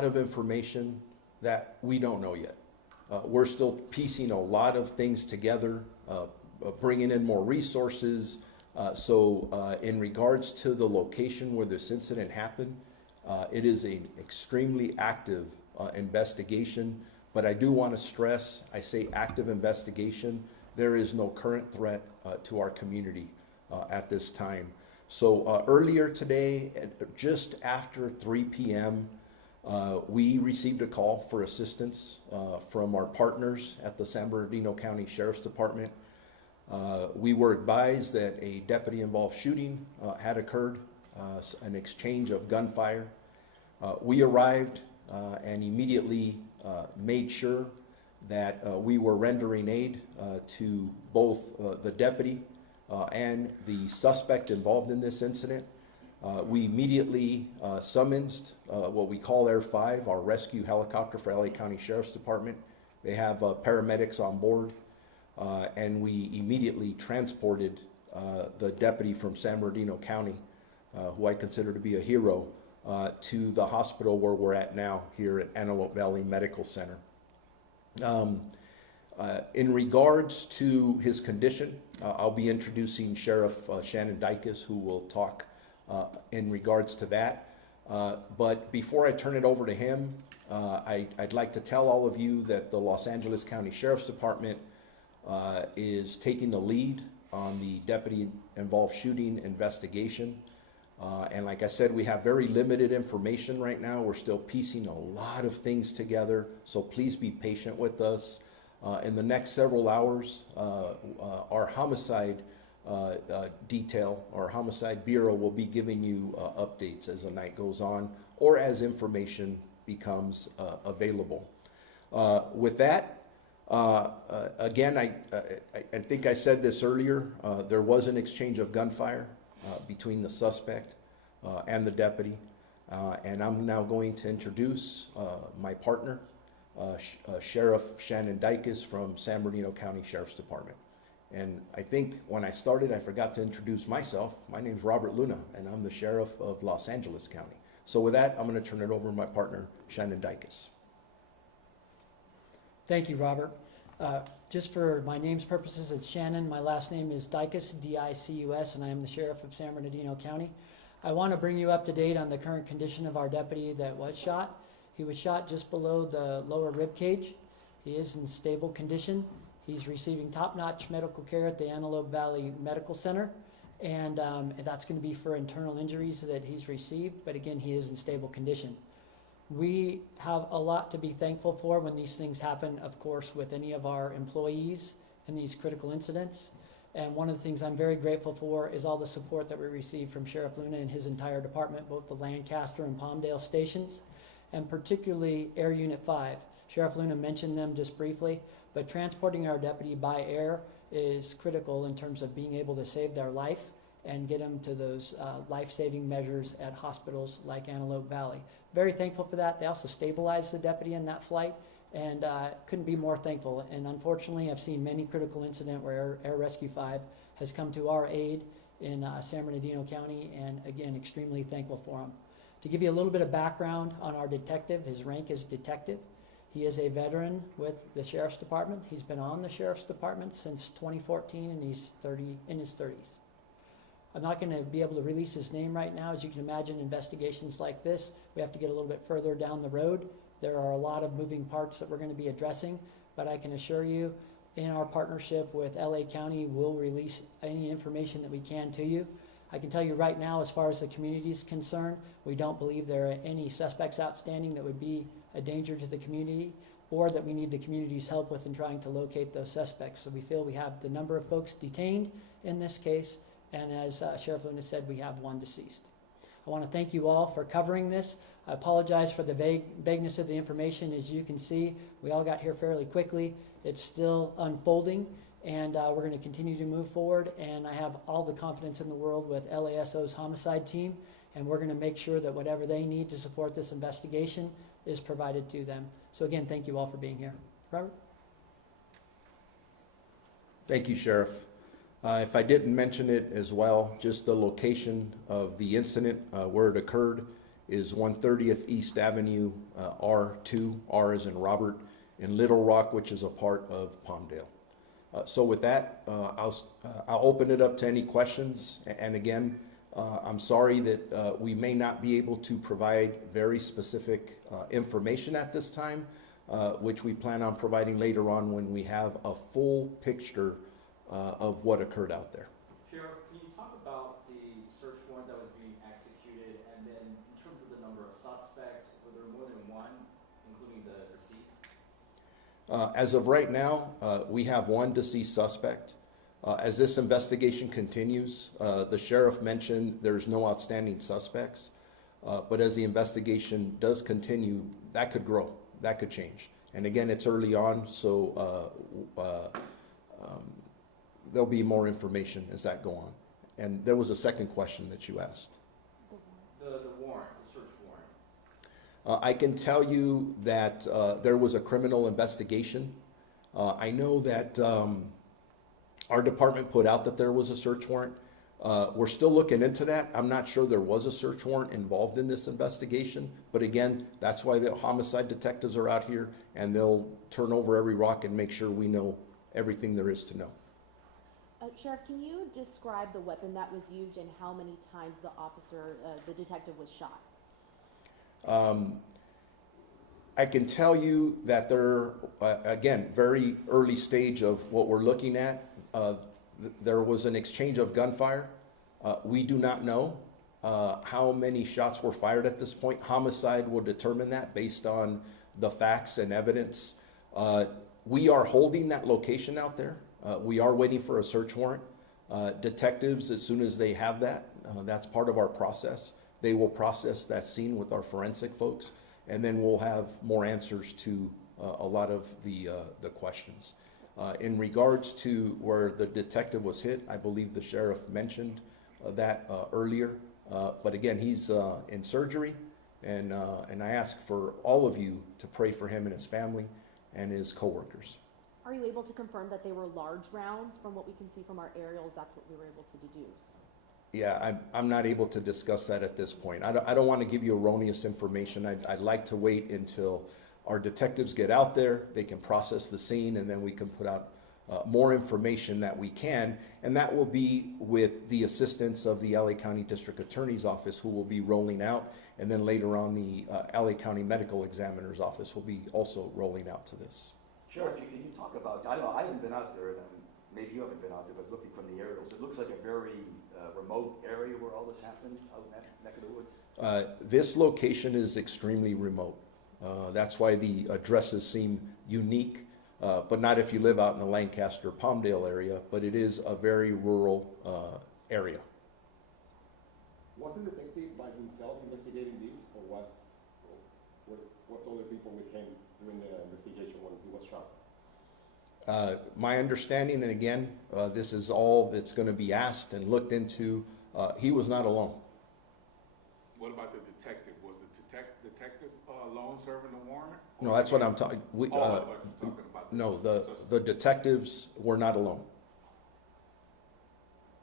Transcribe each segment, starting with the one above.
lot of information that we don't know yet. We're still piecing a lot of things together, bringing in more resources. So in regards to the location where this incident happened, it is an extremely active investigation, but I do want to stress, I say active investigation, there is no current threat to our community at this time. So earlier today, just after 3 p.m., we received a call for assistance from our partners at the San Bernardino County Sheriff's Department. We were advised that a deputy-involved shooting had occurred, an exchange of gunfire. We arrived and immediately made sure that we were rendering aid to both the deputy and the suspect involved in this incident. We immediately summoned what we call Air 5, our rescue helicopter for LA County Sheriff's Department. They have paramedics on board, and we immediately transported the deputy from San Bernardino County, who I consider to be a hero, to the hospital where we're at now, here at Antelope Valley Medical Center. In regards to his condition, I'll be introducing Sheriff Shannon Dykes, who will talk in regards to that. But before I turn it over to him, I'd like to tell all of you that the Los Angeles County Sheriff's Department is taking the lead on the deputy-involved shooting investigation. And like I said, we have very limited information right now. We're still piecing a lot of things together, so please be patient with us. In the next several hours, our homicide detail, our homicide bureau, will be giving you updates as the night goes on or as information becomes available. With that, again, I think I said this earlier, there was an exchange of gunfire between the suspect and the deputy, and I'm now going to introduce my partner, Sheriff Shannon Dykes from San Bernardino County Sheriff's Department. And I think when I started, I forgot to introduce myself. My name's Robert Luna, and I'm the Sheriff of Los Angeles County. So with that, I'm going to turn it over to my partner, Shannon Dykes. Thank you, Robert. Just for my name's purposes, it's Shannon. My last name is Dicus, D-I-C-U-S, and I am the Sheriff of San Bernardino County. I want to bring you up to date on the current condition of our deputy that was shot. He was shot just below the lower rib cage. He is in stable condition. He's receiving top-notch medical care at the Antelope Valley Medical Center, and that's going to be for internal injuries that he's received, but again, he is in stable condition. We have a lot to be thankful for when these things happen, of course, with any of our employees in these critical incidents. And one of the things I'm very grateful for is all the support that we receive from Sheriff Luna and his entire department, both the Lancaster and Palmdale stations, and particularly Air Unit 5. Sheriff Luna mentioned them just briefly, but transporting our deputy by air is critical in terms of being able to save their life and get them to those life-saving measures at hospitals like Antelope Valley. Very thankful for that. They also stabilized the deputy in that flight, and couldn't be more thankful. And unfortunately, I've seen many critical incidents where Air Rescue 5 has come to our aid in San Bernardino County, and again, extremely thankful for them. To give you a little bit of background on our detective, his rank is detective. He is a veteran with the Sheriff's Department. He's been on the Sheriff's Department since 2014, and he's in his 30s. I'm not going to be able to release his name right now. As you can imagine, investigations like this, we have to get a little bit further down the road. There are a lot of moving parts that we're going to be addressing, but I can assure you, in our partnership with LA County, we'll release any information that we can to you. I can tell you right now, as far as the community is concerned, we don't believe there are any suspects outstanding that would be a danger to the community or that we need the community's help with in trying to locate those suspects. So we feel we have the number of folks detained in this case, and as Sheriff Luna said, we have one deceased. I want to thank you all for covering this. I apologize for the vagueness of the information. As you can see, we all got here fairly quickly. It's still unfolding, and we're going to continue to move forward, and I have all the confidence in the world with LASO's homicide team, and we're going to make sure that whatever they need to support this investigation is provided to them. So again, thank you all for being here. Robert? Thank you, Sheriff. If I didn't mention it as well, just the location of the incident where it occurred is 130th East Avenue, R2, R as in Robert, in Little Rock, which is a part of Palmdale. So with that, I'll open it up to any questions. And again, I'm sorry that we may not be able to provide very specific information at this time, which we plan on providing later on when we have a full picture of what occurred out there. Sheriff, can you talk about the search warrant that was being executed, and then in terms of the number of suspects, were there more than one, including the deceased? As of right now, we have one deceased suspect. As this investigation continues, the sheriff mentioned there's no outstanding suspects, but as the investigation does continue, that could grow, that could change. And again, it's early on, so there'll be more information as that go on. And there was a second question that you asked. The warrant, the search warrant. I can tell you that there was a criminal investigation. I know that our department put out that there was a search warrant. We're still looking into that. I'm not sure there was a search warrant involved in this investigation, but again, that's why the homicide detectives are out here, and they'll turn over every rock and make sure we know everything there is to know. Sheriff, can you describe the weapon that was used and how many times the officer, the detective, was shot? I can tell you that they're, again, very early stage of what we're looking at. There was an exchange of gunfire. We do not know how many shots were fired at this point. Homicide will determine that based on the facts and evidence. We are holding that location out there. We are waiting for a search warrant. Detectives, as soon as they have that, that's part of our process. They will process that scene with our forensic folks, and then we'll have more answers to a lot of the questions. In regards to where the detective was hit, I believe the sheriff mentioned that earlier. But again, he's in surgery, and I ask for all of you to pray for him and his family and his coworkers. Are you able to confirm that they were large rounds? From what we can see from our aerials, that's what we were able to deduce. Yeah, I'm not able to discuss that at this point. I don't want to give you erroneous information. I'd like to wait until our detectives get out there, they can process the scene, and then we can put out more information that we can. And that will be with the assistance of the LA County District Attorney's Office, who will be rolling out. And then later on, the LA County Medical Examiner's Office will be also rolling out to this. Sheriff, can you talk about, I don't know, I haven't been out there, and maybe you haven't been out there, but looking from the aerials, it looks like a very remote area where all this happened, out in that neck of the woods? This location is extremely remote. That's why the addresses seem unique, but not if you live out in the Lancaster, Palmdale area, but it is a very rural area. Was the detective by himself investigating this, or was other people with him during the investigation when he was shot? My understanding, and again, this is all that's going to be asked and looked into, he was not alone. What about the detective? Was the detective alone serving the warrant? No, that's what I'm talking. No, the detectives were not alone.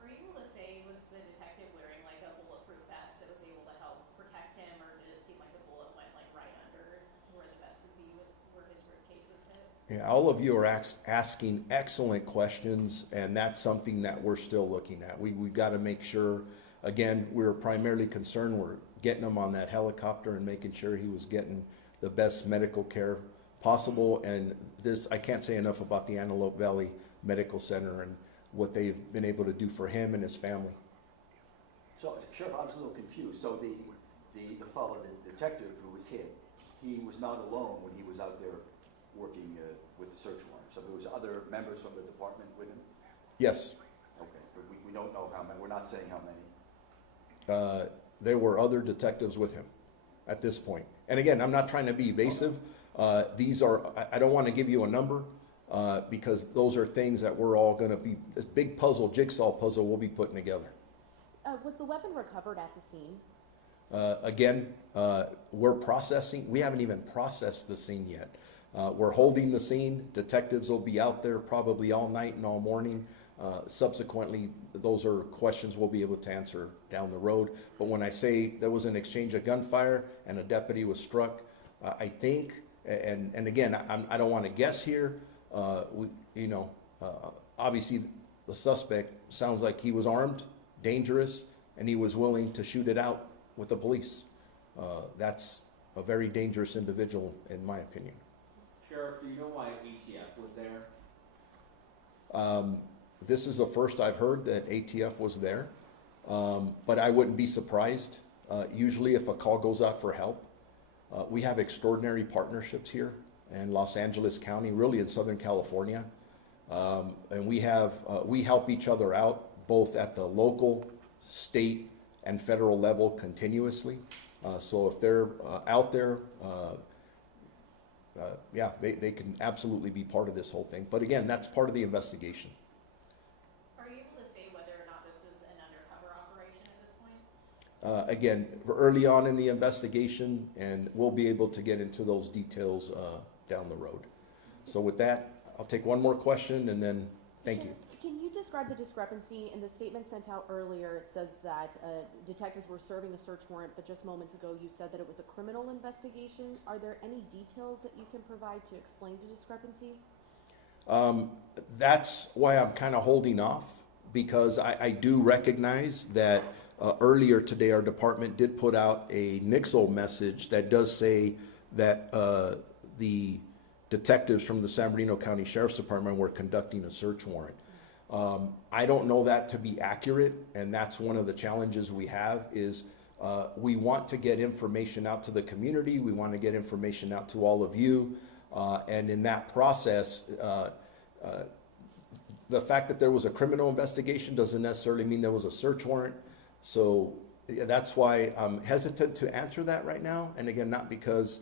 Are you able to say, was the detective wearing like a bulletproof vest that was able to help protect him, or did it seem like the bullet went like right under where the vest would be with where his ribcage was hit? Yeah, all of you are asking excellent questions, and that's something that we're still looking at. We've got to make sure, again, we're primarily concerned we're getting him on that helicopter and making sure he was getting the best medical care possible. And this, I can't say enough about the Antelope Valley Medical Center and what they've been able to do for him and his family. So, Sheriff, I was a little confused. So the fellow, the detective who was hit, he was not alone when he was out there working with the search warrant. So there was other members from the department with him? Yes. Okay, but we don't know how many. We're not saying how many. There were other detectives with him at this point. And again, I'm not trying to be evasive. These are, I don't want to give you a number because those are things that we're all going to be, this big puzzle, jigsaw puzzle we'll be putting together. Was the weapon recovered at the scene? Again, we're processing. We haven't even processed the scene yet. We're holding the scene. Detectives will be out there probably all night and all morning Subsequently, those are questions we'll be able to answer down the road. But when I say there was an exchange of gunfire and a deputy was struck, I think, and again, I don't want to guess here. Obviously, the suspect sounds like he was armed, dangerous, and he was willing to shoot it out with the police. That's a very dangerous individual, in my opinion. Sheriff, do you know why ATF was there? This is the first I've heard that ATF was there, but I wouldn't be surprised. Usually if a call goes out for help, we have extraordinary partnerships here in Los Angeles County, really in Southern California. And we help each other out both at the local, state, and federal level continuously. So if they're out there, they can absolutely be part of this whole thing. But again, that's part of the investigation. Are you able to say whether or not this is an undercover operation at this point? Again, we're early on in the investigation, and we'll be able to get into those details down the road. So with that, I'll take one more question, and then thank you. Can you describe the discrepancy in the statement sent out earlier? It says that detectives were serving a search warrant, but just moments ago you said that it was a criminal investigation. Are there any details that you can provide to explain the discrepancy? That's why I'm kind of holding off, because I do recognize that earlier today our department did put out a Nixle message that does say that the detectives from the San Bernardino County Sheriff's Department were conducting a search warrant. I don't know that to be accurate, and that's one of the challenges we have is we want to get information out to the community. We want to get information out to all of you. And in that process, the fact that there was a criminal investigation doesn't necessarily mean there was a search warrant. So that's why I'm hesitant to answer that right now. And again, not because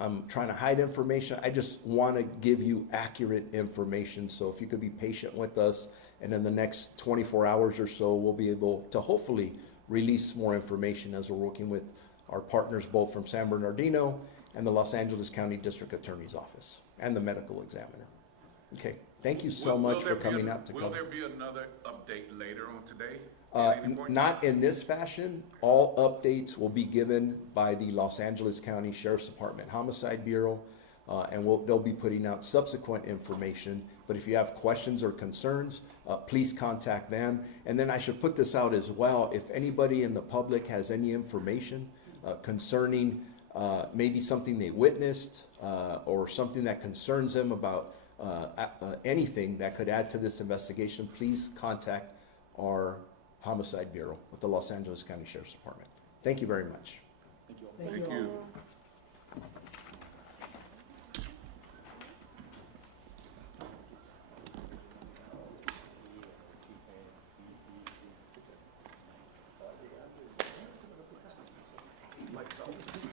I'm trying to hide information. I just want to give you accurate information. So if you could be patient with us, and in the next 24 hours or so, we'll be able to hopefully release more information as we're working with our partners both from San Bernardino and the Los Angeles County District Attorney's Office and the medical examiner. Okay, thank you so much for coming out to Will come. there be another update later on today? Not in this fashion. All updates will be given by the Los Angeles County Sheriff's Department Homicide Bureau, and they'll be putting out subsequent information. But if you have questions or concerns, please contact them. And then I should put this out as well. If anybody in the public has any information concerning maybe something they witnessed or something that concerns them about anything that could add to this investigation, please contact our Homicide Bureau with the Los Angeles County Sheriff's Department. Thank you very much. Thank you. Thank Thank you all. you.